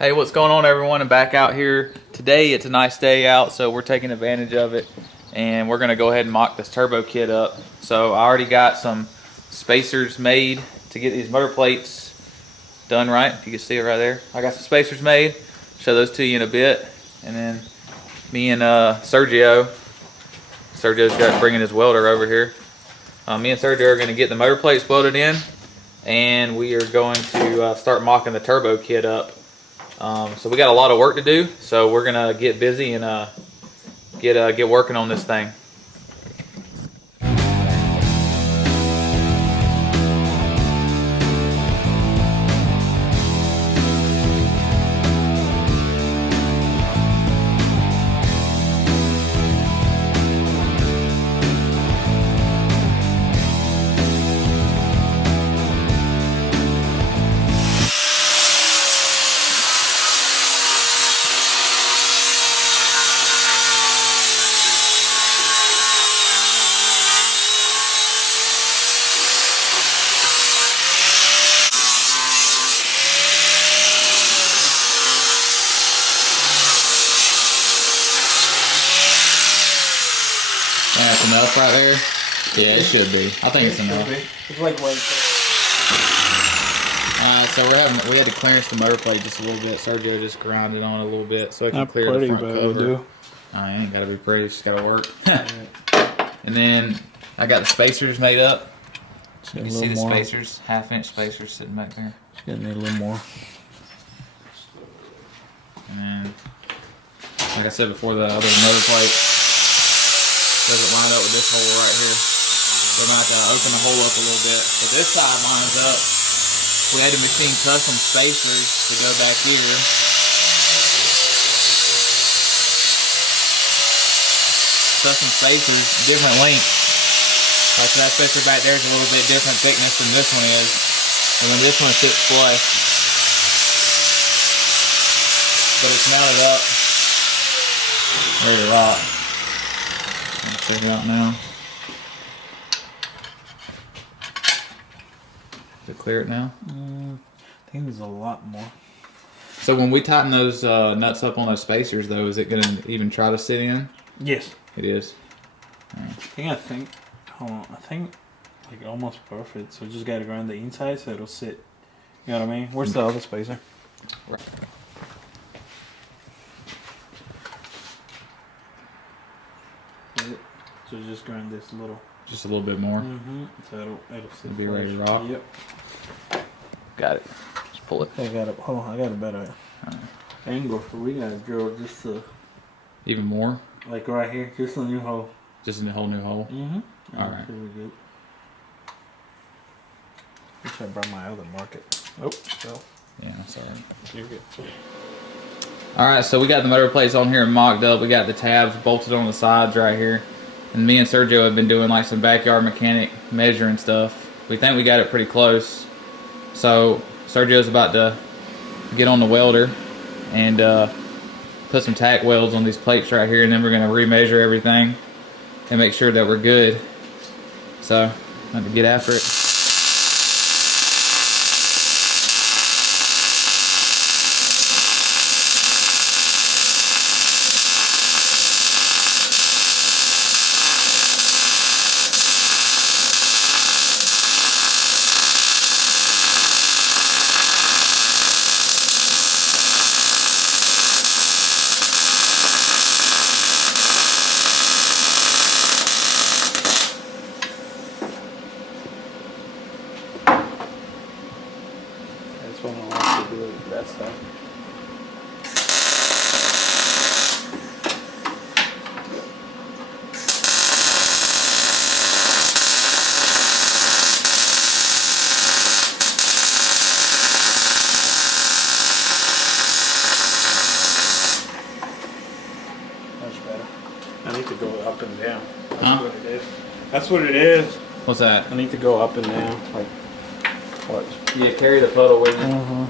Hey, what's going on, everyone? I'm back out here today. It's a nice day out, so we're taking advantage of it, and we're gonna go ahead and mock this turbo kit up. So I already got some spacers made to get these motor plates done right. If you can see it right there, I got some spacers made. Show those to you in a bit, and then me and Sergio's got bringing his welder over here. Me and Sergio are gonna get the motor plates welded in, and we are going to start mocking the turbo kit up. So we got a lot of work to do, so we're gonna get busy and get working on this thing. That's enough right there? Yeah, it should be. I think it's enough. It's like white. So we had to clearance the motor plate just a little bit. Sergio just grinded on it a little bit so it can clear the front cover. I ain't gotta be pretty, it's just gotta work. And then I got the spacers made up. You can see the spacers, 1/2-inch spacers sitting back there. It's gonna need a little more. And like I said before, the other motor plate doesn't line up with this hole right here. So I'm going to have to open the hole up a little bit. But this side lines up. We had to machine custom spacers to go back here. Custom spacers, different lengths. Like that spacer back there is a little bit different thickness than this one is. And then this one sits flush. But it's mounted up. Ready to rock. Check it out now. Did it clear it now? I think there's a lot more. So when we tighten those nuts up on those spacers, though, is it going to even try to sit in? Yes. It is. I think, hold on, I think like almost perfect. So just gotta grind the inside so it'll sit. You know what I mean? Where's the other spacer? Right. So just grind this little. Just a little bit more. So it'll sit. Be ready to rock. Yep. Got it. Just pull it. I got it. Hold on, I got a better angle. So we gotta drill just even more. Like right here, just a new hole. Just in a whole new hole. All right. Good. I should have brought my other market. Oh, so. Yeah, sorry. You're good. All right, so we got the motor plates on here mocked up. We got the tabs bolted on the sides right here. And me and Sergio have been doing like some backyard mechanic measuring stuff. We think we got it pretty close. So Sergio's about to get on the welder and put some tack welds on these plates right here, and then we're going to remeasure everything and make sure that we're good. So I'm going to get after it. That's what I like to do. That's that. Much better. I need to go up and down. That's what it is. That's what it is. What's that? I need to go up and down. Like, what? Yeah, carry the puddle with you.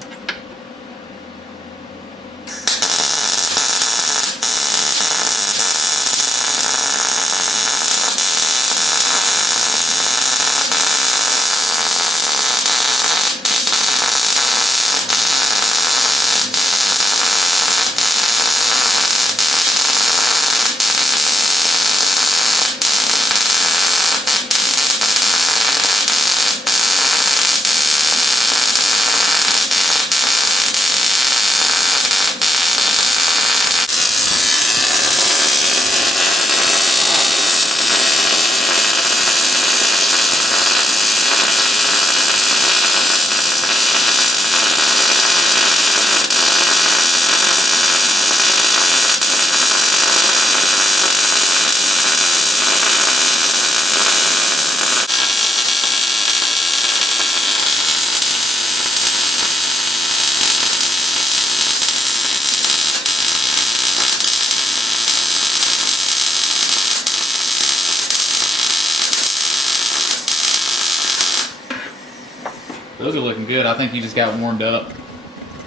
Those are looking good. I think you just got warmed up.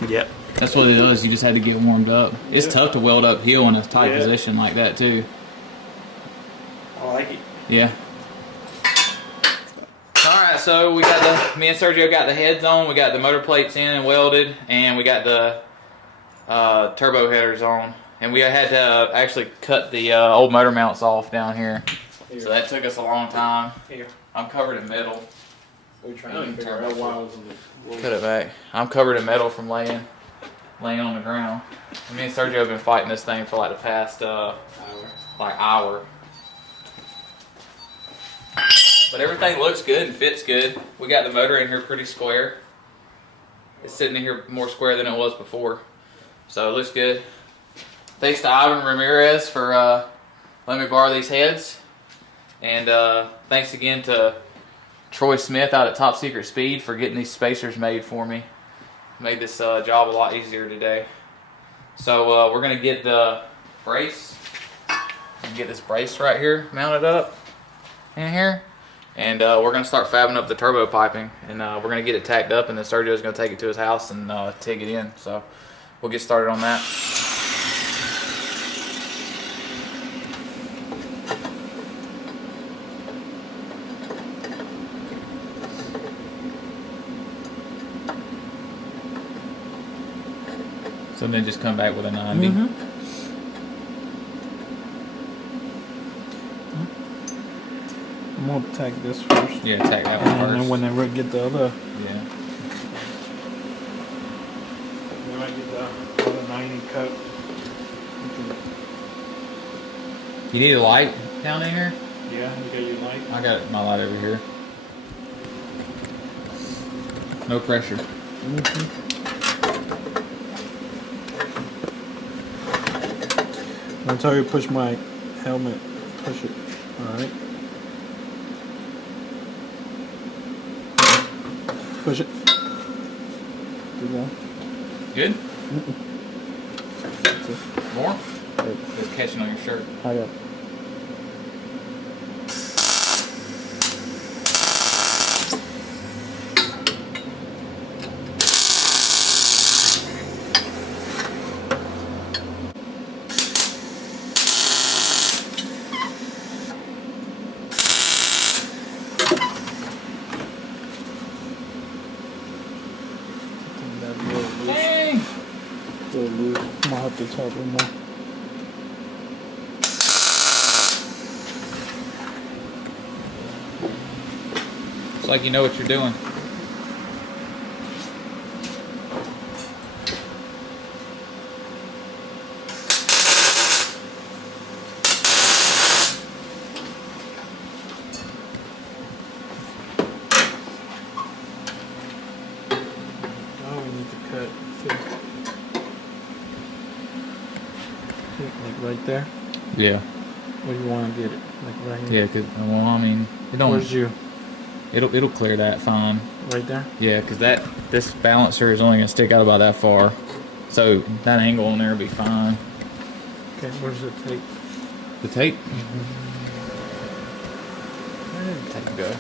Yep. That's what it is. You just had to get warmed up. It's tough to weld uphill in a tight position like that too. I like it. Yeah. All right, so me and Sergio got the heads on. We got the motor plates in and welded, and we got the turbo headers on. And we had to actually cut the old motor mounts off down here. So that took us a long time. Here. I'm covered in metal. We're trying to figure out why I was on the Cut it back. I'm covered in metal from laying on the ground. And me and Sergio have been fighting this thing for like the past hour. But everything looks good and fits good. We got the motor in here pretty square. It's sitting in here more square than it was before. So it looks good. Thanks to Ivan Ramirez for letting me borrow these heads. And thanks again to Troy Smith out at Top Secret Speed for getting these spacers made for me. Made this job a lot easier today. So we're going to get the brace. Get this brace right here mounted up in here. And we're going to start fabbing up the turbo piping. And we're going to get it tacked up, and then Sergio's going to take it to his house and TIG it in. So we'll get started on that. So then just come back with a 90. I'm gonna tack this first. Yeah, tack that one first. And then whenever I get the other, Yeah. when I get the other 90 cut. You need a light down in here? Yeah, you got your light. I got my light over here. No pressure. Until you push my helmet, push it. Alright. Push it. Good one. Good? More? It's catching on your shirt. I got. Dang! I'm gonna have to tap it more. It's like you know what you're doing. Oh, we need to cut too. Like right there. Yeah. Where you want to get it? Like right here. Yeah, cause well, I mean, it don't. Where's you? It'll clear that fine. Right there. Yeah, cause this balancer is only gonna stick out about that far, so that angle on there will be fine. Okay, where's the tape? The tape. Where did the tape go?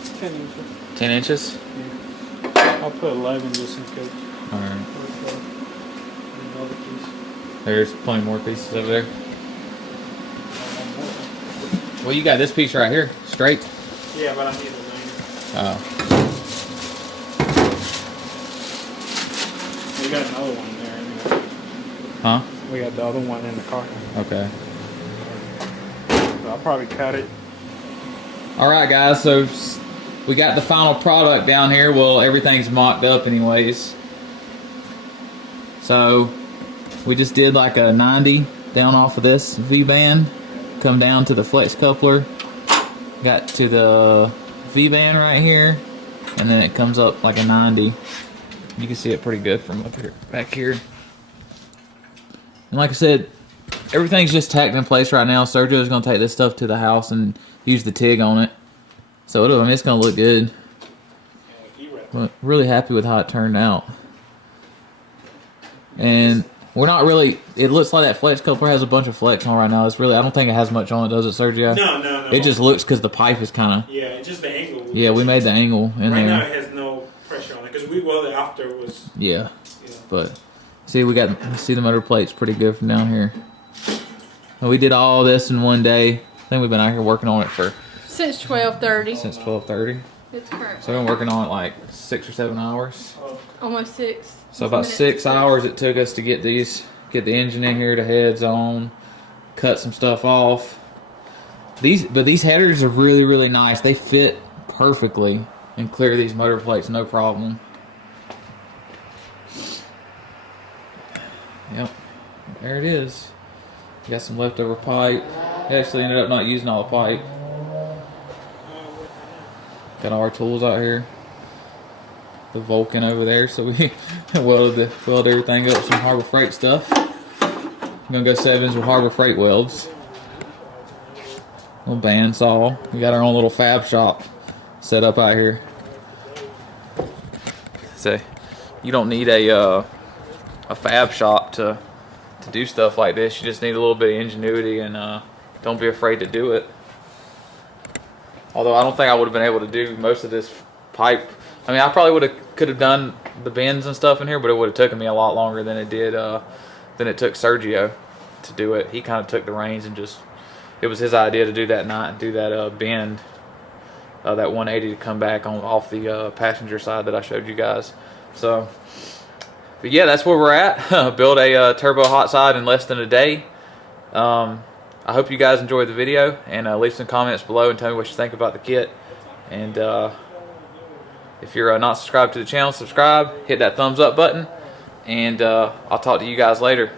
It's 10 inches. 10 inches. Yeah. I'll put 11 just in case. All right. Another piece. There's plenty more pieces over there. Well, you got this piece right here, straight. Yeah, but I need a 90. Oh. We got another one there anyway. Huh? We got the other one in the car. Okay. So I'll probably cut it. All right, guys. So we got the final product down here. Well, everything's mocked up, anyways. So we just did like a 90 down off of this V-band, come down to the flex coupler, got to the V-band right here, and then it comes up like a 90. You can see it pretty good from up here, back here. And like I said, everything's just tacked in place right now. Sergio's gonna take this stuff to the house and use the TIG on it. So I mean, it's gonna look good. But really happy with how it turned out. And We're not really. It looks like that flex coupler has a bunch of flex on right now. It's really. I don't think it has much on it, does it, Sergio? No. It just looks because the pipe is kind of. Yeah, it's just the angle. Yeah, we made the angle in right there. Right now it has no pressure on it because we welded after was. Yeah, but see, we see the motor plates pretty good from down here. And we did all this in one day. I think we've been out here working on it since 12:30. Since 12:30. It's current. So we've been working on it like 6 or 7 hours. Almost 6. So about 6 hours it took us to get the engine in here, the heads on, cut some stuff off. These headers are really, really nice. They fit perfectly and clear these motor plates no problem. Yep, there it is. Got some leftover pipe. Actually ended up not using all the pipe. Got all our tools out here. The Vulcan over there, so we weld everything up with some Harbor Freight stuff. I'm gonna go 7s with Harbor Freight welds. Little bandsaw. We got our own little fab shop set up out here. So you don't need a fab shop to do stuff like this. You just need a little bit of ingenuity and don't be afraid to do it. Although I don't think I would have been able to do most of this pipe. I mean, I probably could have done the bends and stuff in here, but it would have taken me a lot longer than it took Sergio to do it. He kind of took the reins and it was his idea to do that night and do that bend, that 180 to come back off the passenger side that I showed you guys. So, but yeah, that's where we're at. Build a turbo hot side in less than a day. I hope you guys enjoyed the video, and leave some comments below and tell me what you think about the kit. And if you're not subscribed to the channel, subscribe, hit that thumbs up button, and I'll talk to you guys later.